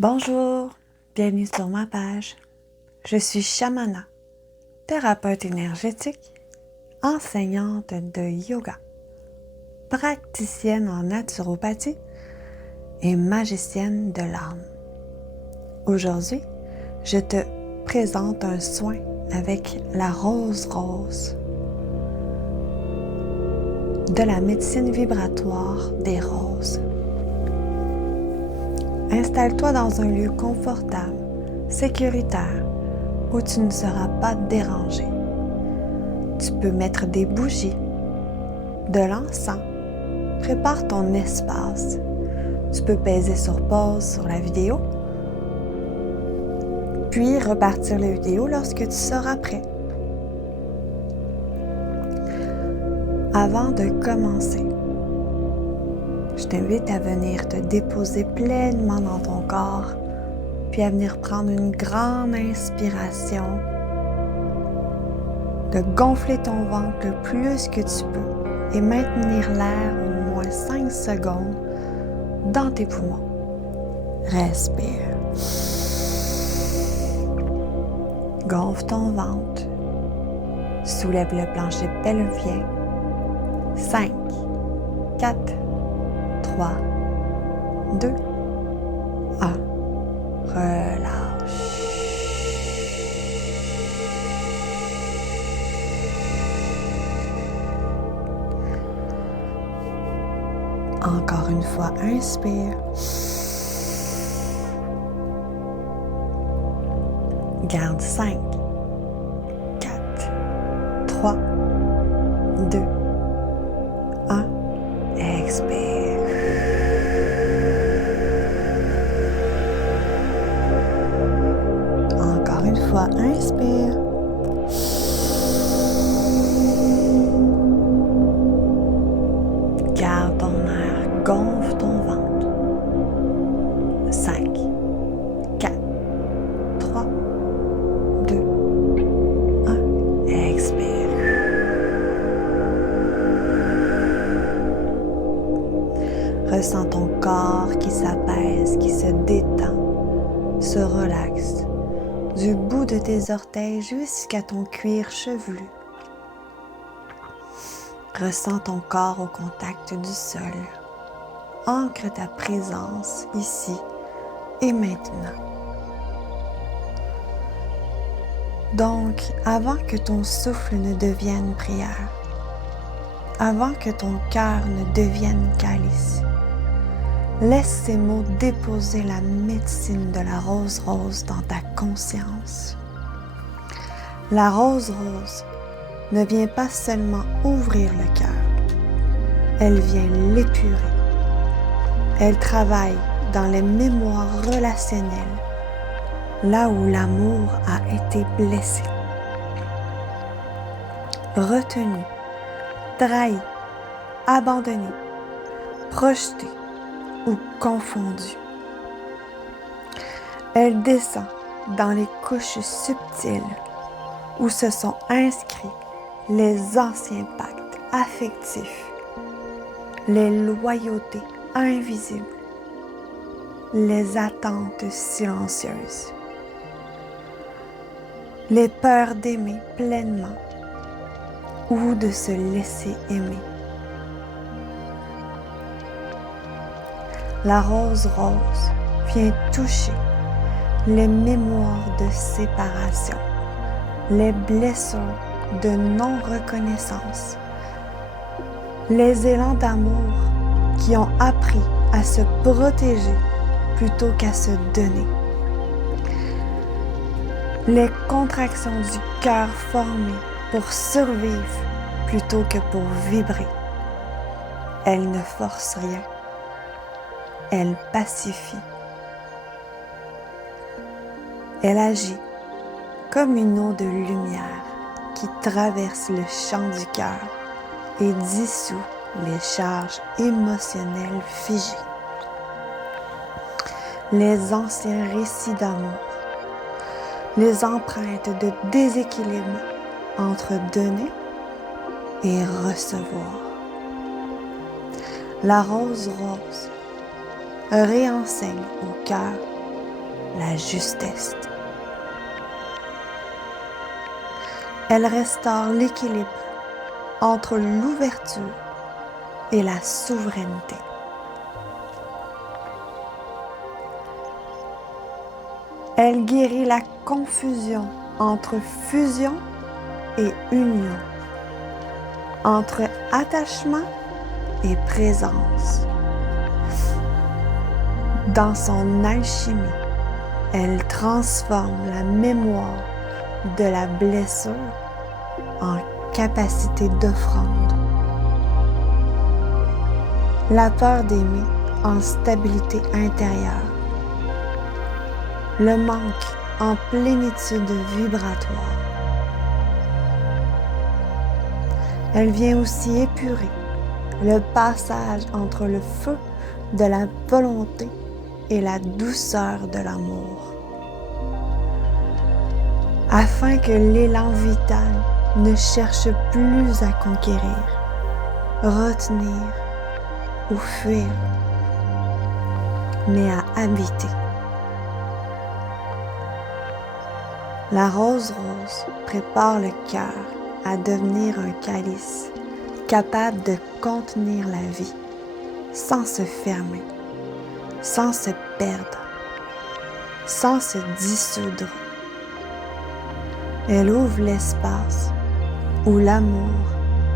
Bonjour, bienvenue sur ma page. Je suis Shamana, thérapeute énergétique, enseignante de yoga, praticienne en naturopathie et magicienne de l'âme. Aujourd'hui, je te présente un soin avec la rose rose de la médecine vibratoire des roses. Installe-toi dans un lieu confortable, sécuritaire, où tu ne seras pas dérangé. Tu peux mettre des bougies, de l'encens, prépare ton espace. Tu peux peser sur pause sur la vidéo, puis repartir la vidéo lorsque tu seras prêt. Avant de commencer, je t'invite à venir te déposer pleinement dans ton corps, puis à venir prendre une grande inspiration, de gonfler ton ventre le plus que tu peux et maintenir l'air au moins 5 secondes dans tes poumons. Respire. Gonfle ton ventre. Soulève le plancher pelvien. 5, 4, 3, 2, 1. Relâche. Encore une fois, inspire. Garde 5, 4, 3, 2, 1. Expire. Encore une fois, inspire. Garde ton air, gonfle ton ventre. 5, 4, 3, 2, 1. Expire. Ressens ton corps qui s'apaise, qui se détend, se relaxe, du bout de tes orteils jusqu'à ton cuir chevelu. Ressens ton corps au contact du sol. Ancre ta présence ici et maintenant. Donc, avant que ton souffle ne devienne prière, avant que ton cœur ne devienne calice, laisse ces mots déposer la médecine de la rose rose dans ta conscience. La rose rose ne vient pas seulement ouvrir le cœur, elle vient l'épurer. Elle travaille dans les mémoires relationnelles, là où l'amour a été blessé, retenu, trahi, abandonné, projeté ou confondu. Elle descend dans les couches subtiles où se sont inscrits les anciens pactes affectifs, les loyautés invisibles, les attentes silencieuses, les peurs d'aimer pleinement ou de se laisser aimer. La rose rose vient toucher les mémoires de séparation, les blessures de non-reconnaissance, les élans d'amour qui ont appris à se protéger plutôt qu'à se donner, les contractions du cœur formées pour survivre plutôt que pour vibrer. Elle ne force rien, elle pacifie. Elle agit comme une eau de lumière qui traverse le champ du cœur et dissout les charges émotionnelles figées. Les anciens récits d'amour, les empreintes de déséquilibre entre donner et recevoir. La rose rose réenseigne au cœur la justesse. Elle restaure l'équilibre entre l'ouverture et la souveraineté. Elle guérit la confusion entre fusion et union, entre attachement et présence. Dans son alchimie, elle transforme la mémoire de la blessure en capacité d'offrande, la peur d'aimer en stabilité intérieure, le manque en plénitude vibratoire. Elle vient aussi épurer le passage entre le feu de la volonté et la douceur de l'amour, afin que l'élan vital ne cherche plus à conquérir, retenir ou fuir, mais à habiter. La rose prépare le cœur à devenir un calice capable de contenir la vie sans se fermer, sans se perdre, sans se dissoudre. Elle ouvre l'espace où l'amour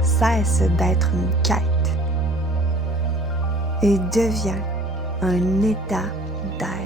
cesse d'être une quête et devient un état d'être.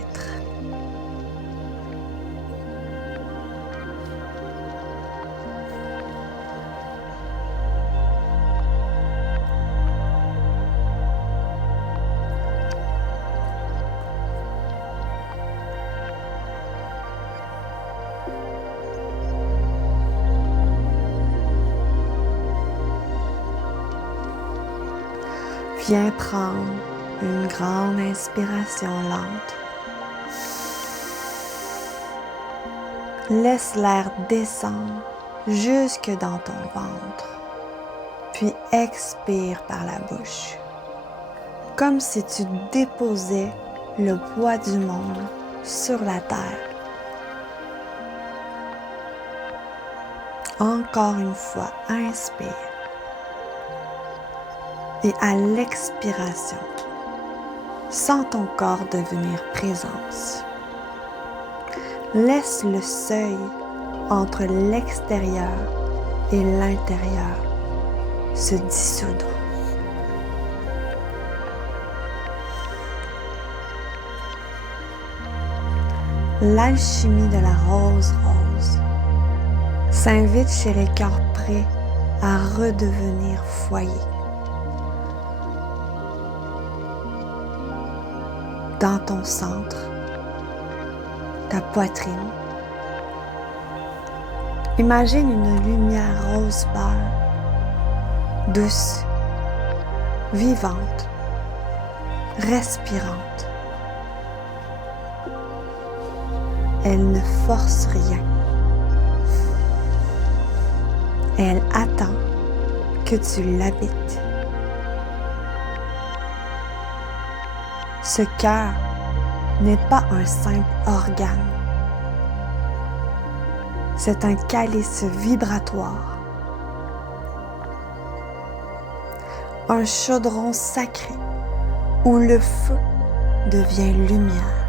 Viens prendre une grande inspiration lente. Laisse l'air descendre jusque dans ton ventre, puis expire par la bouche, comme si tu déposais le poids du monde sur la terre. Encore une fois, inspire. Et à l'expiration, sens ton corps devenir présence. Laisse le seuil entre l'extérieur et l'intérieur se dissoudre. L'alchimie de la rose s'invite chez les cœurs prêts à redevenir foyer. Dans ton centre, ta poitrine, imagine une lumière rose pâle, douce, vivante, respirante. Elle ne force rien. Elle attend que tu l'habites. Ce cœur n'est pas un simple organe. C'est un calice vibratoire, un chaudron sacré où le feu devient lumière,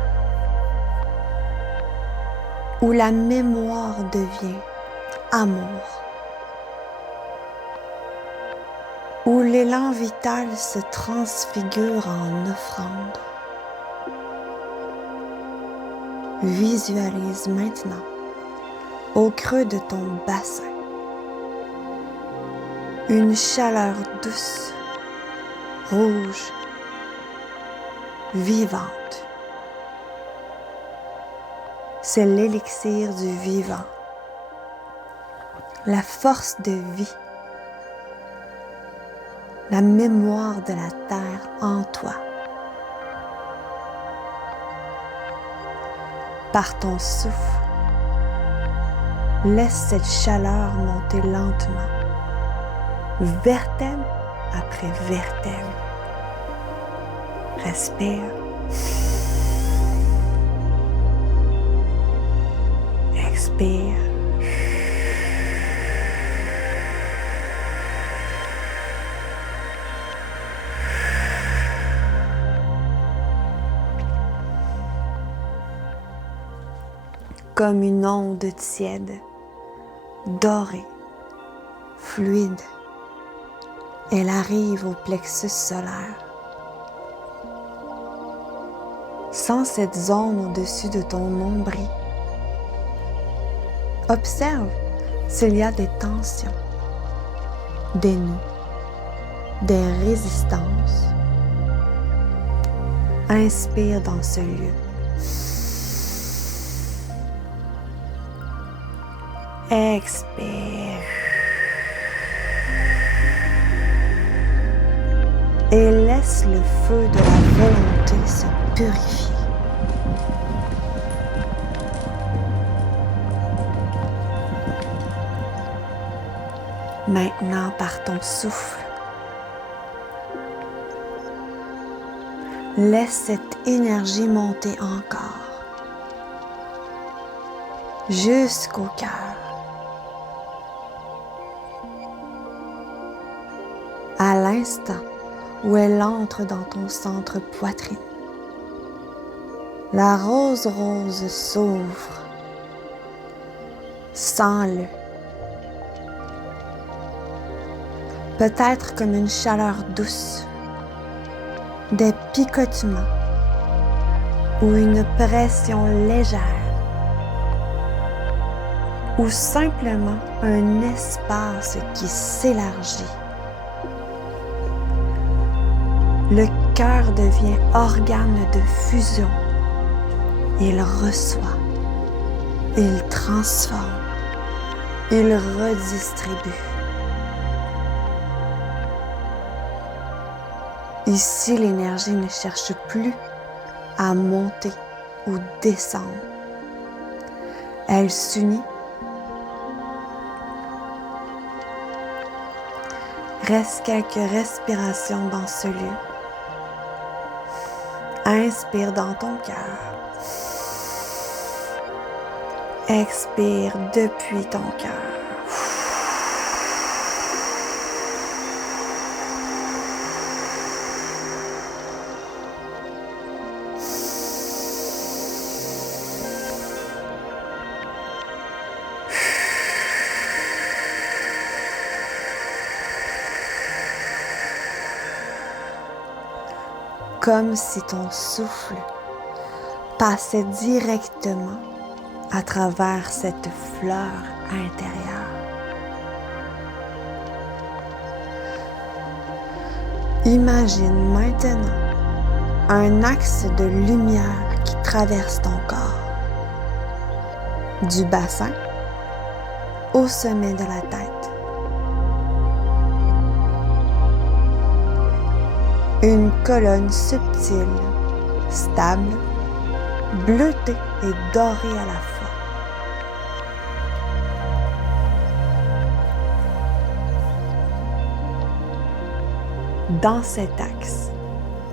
où la mémoire devient amour, où l'élan vital se transfigure en offrande. Visualise maintenant, au creux de ton bassin, une chaleur douce, rouge, vivante. C'est l'élixir du vivant, la force de vie, la mémoire de la terre en toi. Par ton souffle, laisse cette chaleur monter lentement, vertèbre après vertèbre. Respire. Expire. Comme une onde tiède, dorée, fluide, elle arrive au plexus solaire. Sens cette zone au-dessus de ton nombril. Observe s'il y a des tensions, des nœuds, des résistances. Inspire dans ce lieu. Expire. Et laisse le feu de la volonté se purifier. Maintenant, par ton souffle, laisse cette énergie monter encore jusqu'au cœur. À l'instant où elle entre dans ton centre poitrine, la rose s'ouvre. Sens-le. Peut-être comme une chaleur douce, des picotements ou une pression légère, ou simplement un espace qui s'élargit. Le cœur devient organe de fusion. Il reçoit, il transforme, il redistribue. Ici, l'énergie ne cherche plus à monter ou descendre. Elle s'unit. Reste quelques respirations dans ce lieu. Inspire dans ton cœur. Expire depuis ton cœur. Comme si ton souffle passait directement à travers cette fleur intérieure. Imagine maintenant un axe de lumière qui traverse ton corps, du bassin au sommet de la tête. Une colonne subtile, stable, bleutée et dorée à la fois. Dans cet axe,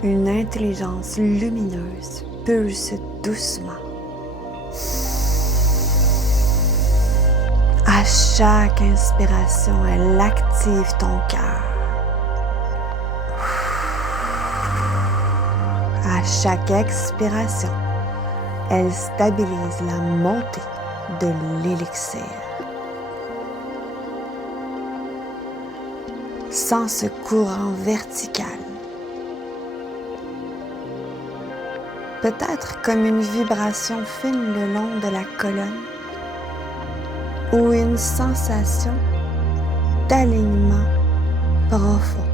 une intelligence lumineuse pulse doucement. À chaque inspiration, elle active ton cœur. À chaque expiration, elle stabilise la montée de l'élixir. Sens ce courant vertical, peut-être comme une vibration fine le long de la colonne ou une sensation d'alignement profond.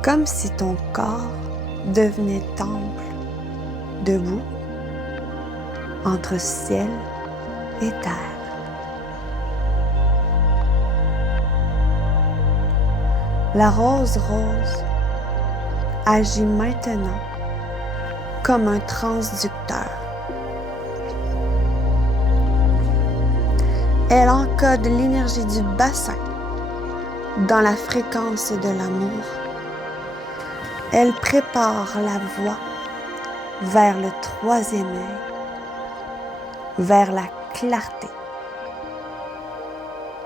Comme si ton corps devenait temple, debout, entre ciel et terre. La rose agit maintenant comme un transducteur. Elle encode l'énergie du bassin dans la fréquence de l'amour. Elle prépare la voie vers le troisième œil vers la clarté,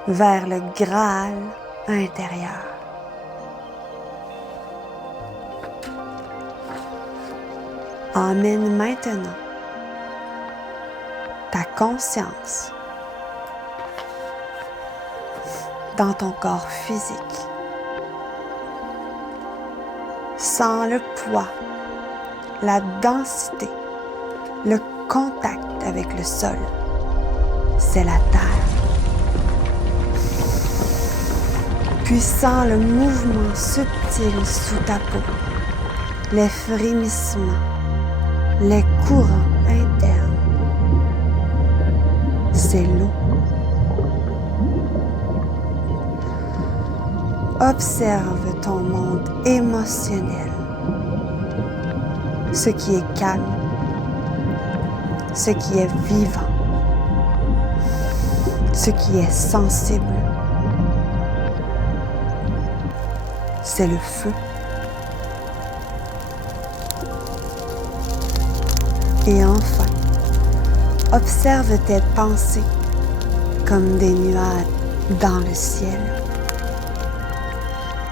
vers le Graal intérieur. Emmène maintenant ta conscience dans ton corps physique. Sens le poids, la densité, le contact avec le sol. C'est la terre. Puis sens le mouvement subtil sous ta peau, les frémissements, les courants internes. C'est l'eau. Observe ton monde émotionnel, ce qui est calme, ce qui est vivant, ce qui est sensible. C'est le feu. Et enfin, observe tes pensées comme des nuages dans le ciel.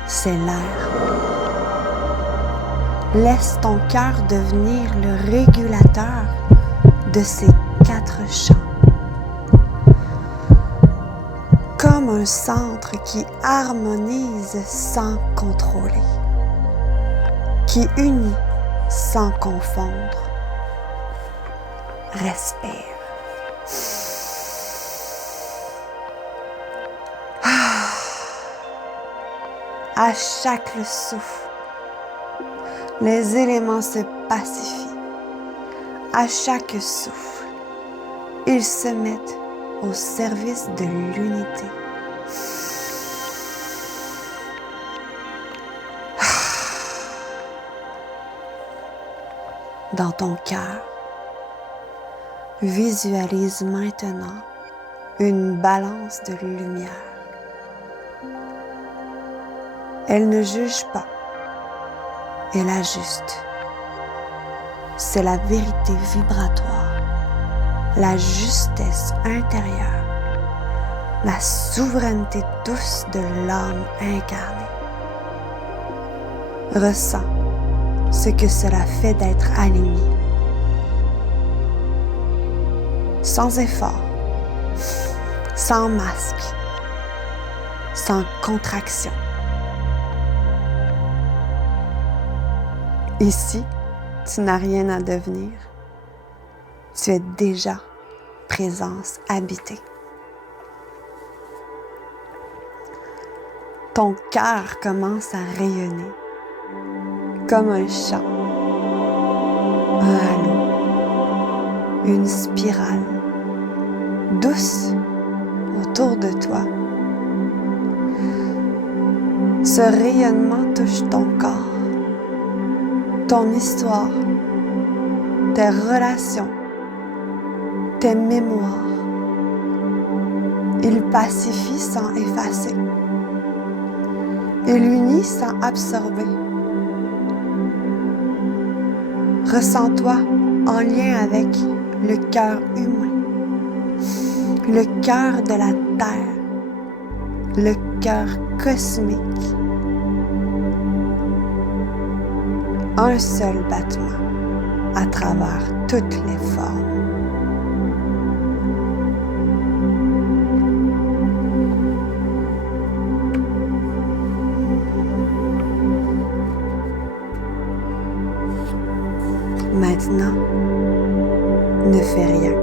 C'est l'air. Laisse ton cœur devenir le régulateur de ces 4 champs. Comme un centre qui harmonise sans contrôler, qui unit sans confondre. Respire. À chaque souffle, les éléments se pacifient. À chaque souffle, ils se mettent au service de l'unité. Dans ton cœur, visualise maintenant une balance de lumière. Elle ne juge pas, elle ajuste. C'est la vérité vibratoire, la justesse intérieure, la souveraineté douce de l'âme incarnée. Ressens ce que cela fait d'être aligné. Sans effort, sans masque, sans contraction. Ici, tu n'as rien à devenir. Tu es déjà présence habitée. Ton cœur commence à rayonner comme un chant, un halo, une spirale douce autour de toi. Ce rayonnement touche ton corps, ton histoire, tes relations, tes mémoires. Il pacifie sans effacer. Il unit sans absorber. Ressens-toi en lien avec le cœur humain, le cœur de la terre, le cœur cosmique. Un seul battement à travers toutes les formes. Maintenant, ne fais rien.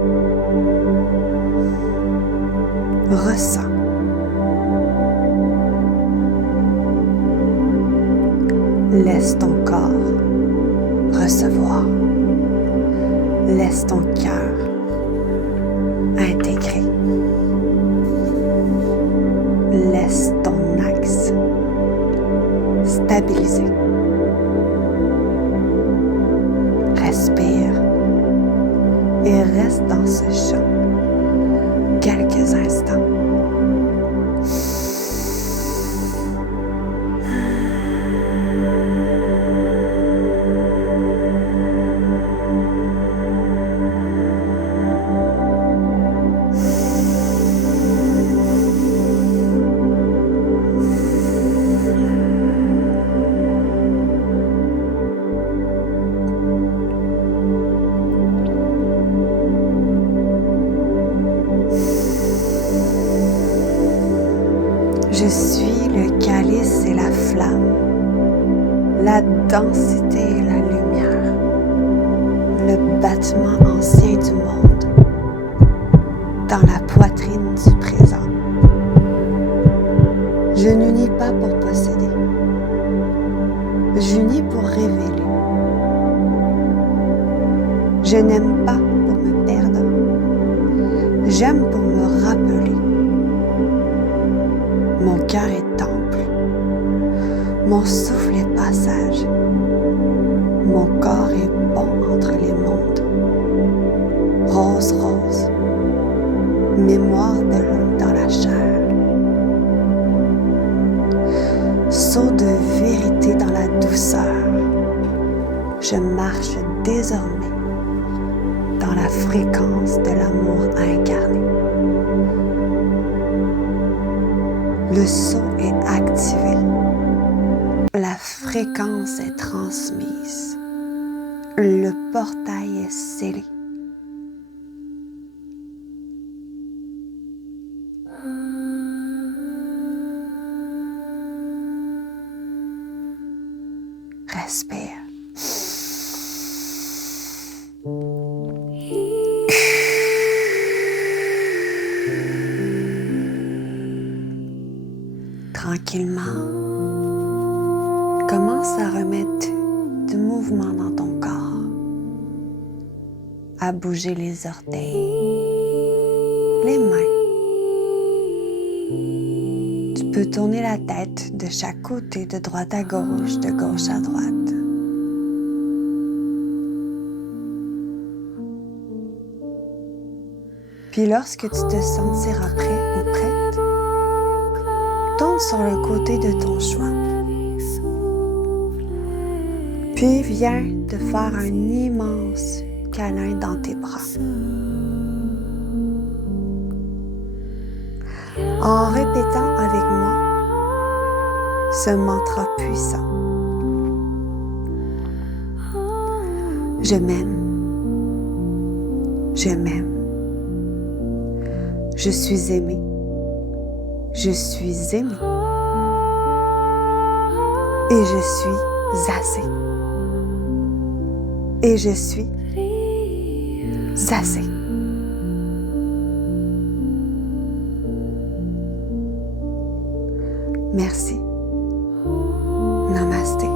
Ressens. Laisse ton corps recevoir. Laisse ton cœur intégrer. Laisse ton axe stabiliser. Respire et reste dans ce champ quelques instants. densité et la lumière, le battement ancien du monde, dans la poitrine du présent. Je n'unis pas pour posséder, j'unis pour révéler. Je n'aime pas pour me perdre, j'aime pour me rappeler. Mon cœur est temple, mon souffle est passage, mon corps est pont entre les mondes. Rose, rose, mémoire de l'homme dans la chair. Saut de vérité dans la douceur, je marche désormais dans la fréquence de l'amour incarné. Le saut est activé, la fréquence est transmise, le portail est scellé. Respire. Tranquillement, commence à remettre du mouvement dans ton corps, à bouger les orteils, les mains. Tu peux tourner la tête de chaque côté, de droite à gauche, de gauche à droite. Puis lorsque tu te sentiras prêt ou prête, tourne sur le côté de ton choix. Puis viens te faire un immense câlin dans tes bras. En répétant avec moi ce mantra puissant. Je m'aime. Je m'aime. Je suis aimé. Je suis aimé. Et je suis assez. Et je suis assez. Merci. Namasté.